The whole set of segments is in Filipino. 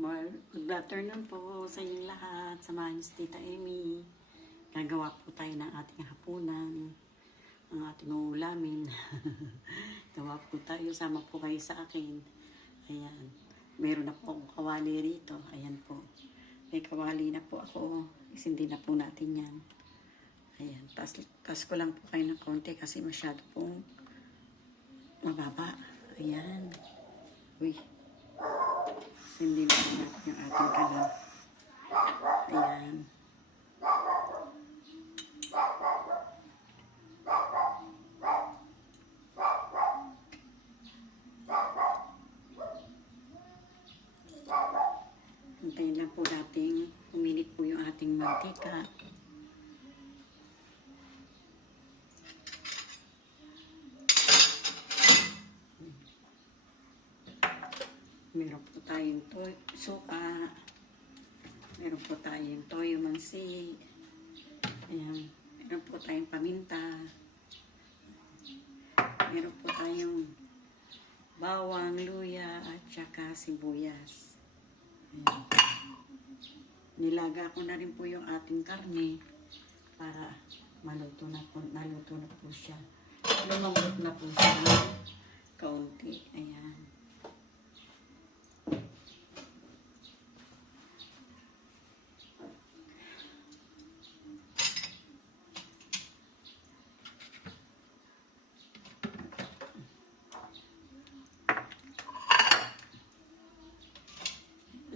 mor- good afternoon po sa inyong lahat. Samahan niyo si Tita Amy. Gagawa po tayo ng ating hapunan. Ang ating ulamin. Gawa po tayo. Sama po kayo sa akin. Ayan. Meron na po akong kawali rito. Ayan po. May kawali na po ako. Isindi na po natin yan. Ayan. Tas, tas ko lang po kayo ng konti kasi masyado pong mababa. Ayan. Uy. Hindi na natin yung ating kalan. Ayan. Hintayin lang po natin uminit po yung ating mantika. Meron po tayong toy, suka. Meron po tayong toyo mansi. Ayan. Meron po tayong paminta. Meron po tayong bawang, luya, at saka sibuyas. Ayan. Nilaga ko na rin po yung ating karne para maluto na po, naluto na po siya. Lumambot na po siya kaunti. Ayan.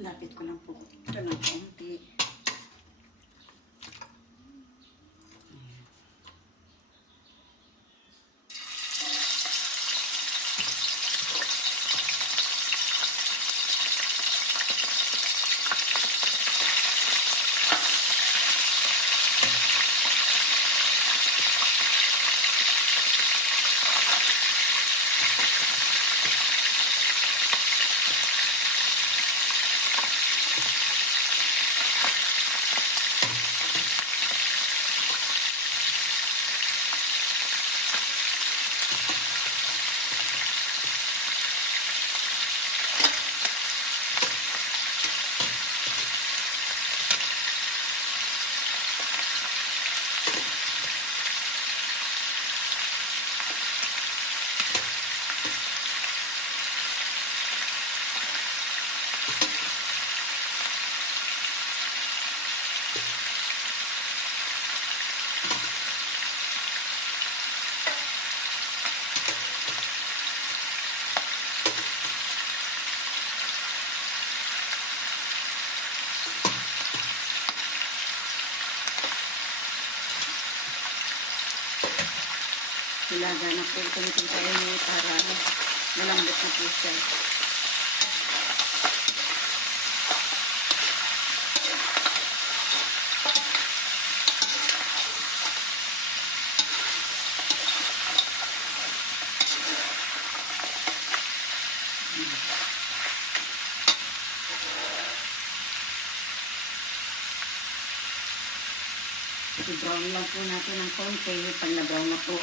Lapit ko lang po ito ng kaunti. Ilaga na po ito nitong kainit para malambot na po siya. I-brown lang po natin ng konti. Pag na-brown na po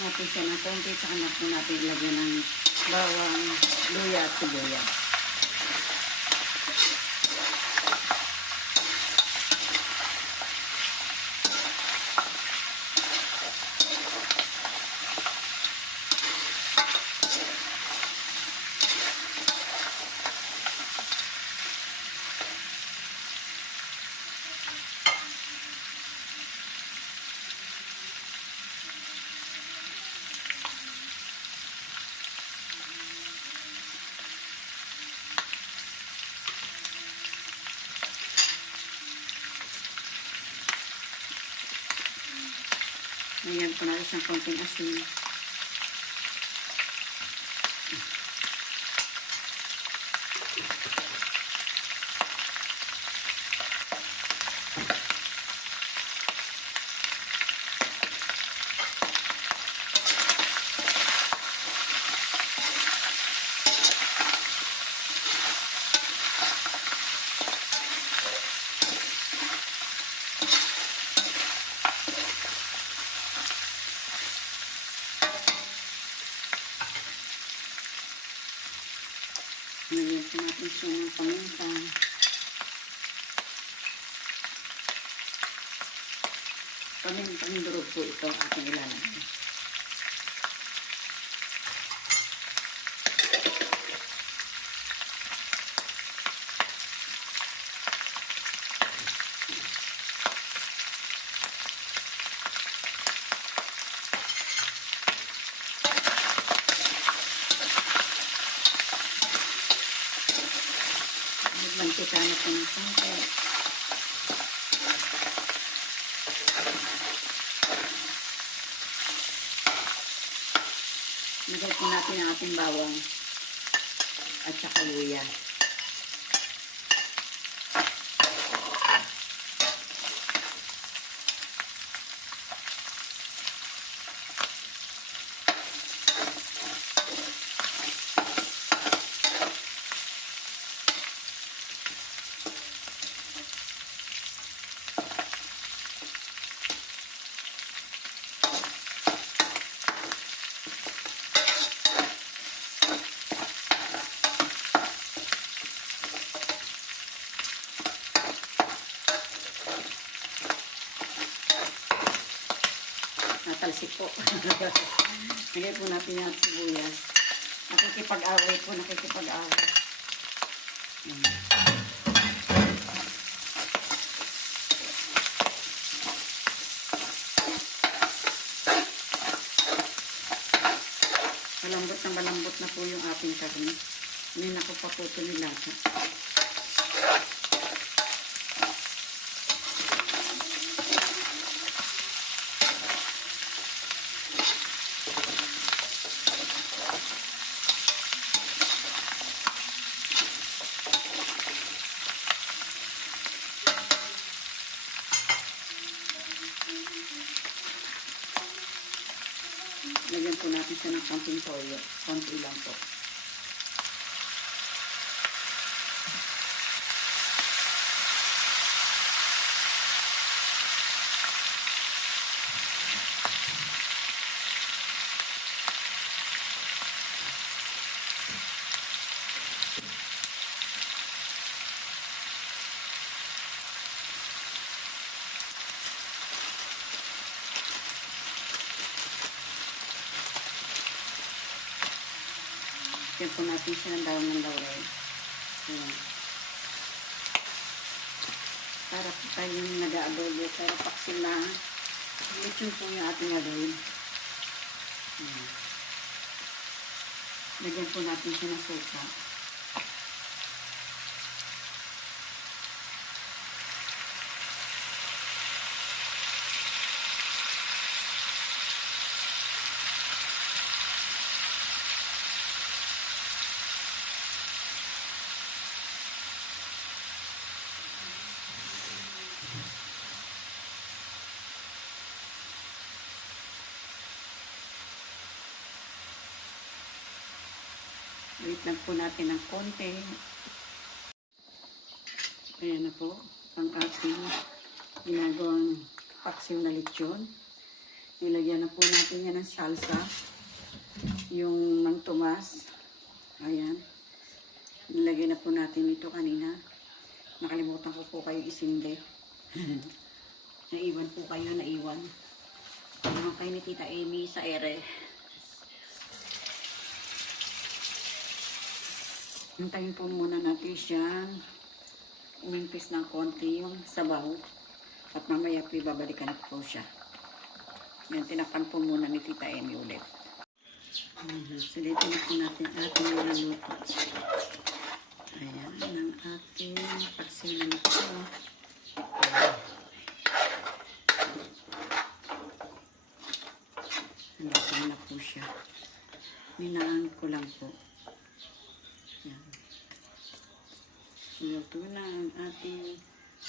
natin siya ng konti, saka natin ilagyan ng bawang, luya at sibuyas. Ayan natin ng konting asin. Natin siya ng paminta. Pamintang durog po ito ating ilalagay. Magmantika na po ng konti. Lagay po natin ang ating bawang at saka luya. Natalsik po. Lagay po natin yung sibuyas. Nakikipag-away po, nakikipag-away. Malambot na malambot na po yung ating karne. Hindi na ko pa po ito nilasa. Natin siya ng konting toyo. Konti lang po. Lagyan po natin siya ng dahon ng laurel. Ayan. Para po tayong nag-aadobo. Para paksin na. Lechon po yung ating gagawin. Ayan. Lagyan po natin siya ng suka. Lang po natin ng konti. Ayan na po ang ating ginagawang paksiw na lechon. Nilagyan na po natin yan ng salsa. Yung mang Tomas. Ayan. Nilagyan na po natin ito kanina. Nakalimutan ko po kayo isinde. naiwan po kayo, naiwan. Naiwan kayo ni Tita Amy sa ere. Hintayin po muna natin siyang umimpis ng konti yung sabaw. At mamaya po ibabalikan ko po siya. Yan, tinapan po muna ni Tita Amy ulit. Sulitin po natin ating niluluto. Ayan, ang ating paksinan ito. Nandito na po siya. Minaan ko lang po. Yan. Luto na ang ating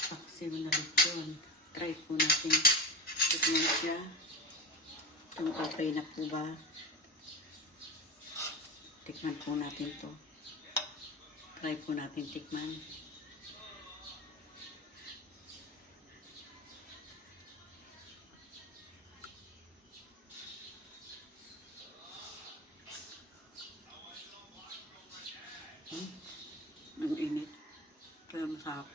paksiw na lechon. Try po natin. Tikman siya. Kung okay na po ba. Tikman po natin to. Try po natin tikman. 你看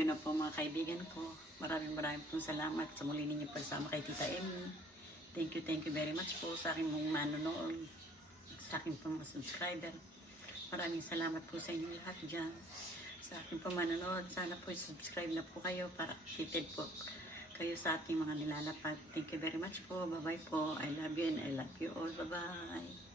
masarap. Bueno po mga kaibigan ko, maraming maraming pong salamat sa muli ninyong pagsama kay Tita Emmy. Thank you, thank you very much po sa aking mong manonood, sa aking pong subscriber. Maraming salamat po sa inyong lahat dyan. Sa aking pong manonood, sana po subscribe na po kayo para updated po kayo sa ating mga nilalapad. Thank you very much po. Bye-bye po. I love you and I love you all. Bye-bye.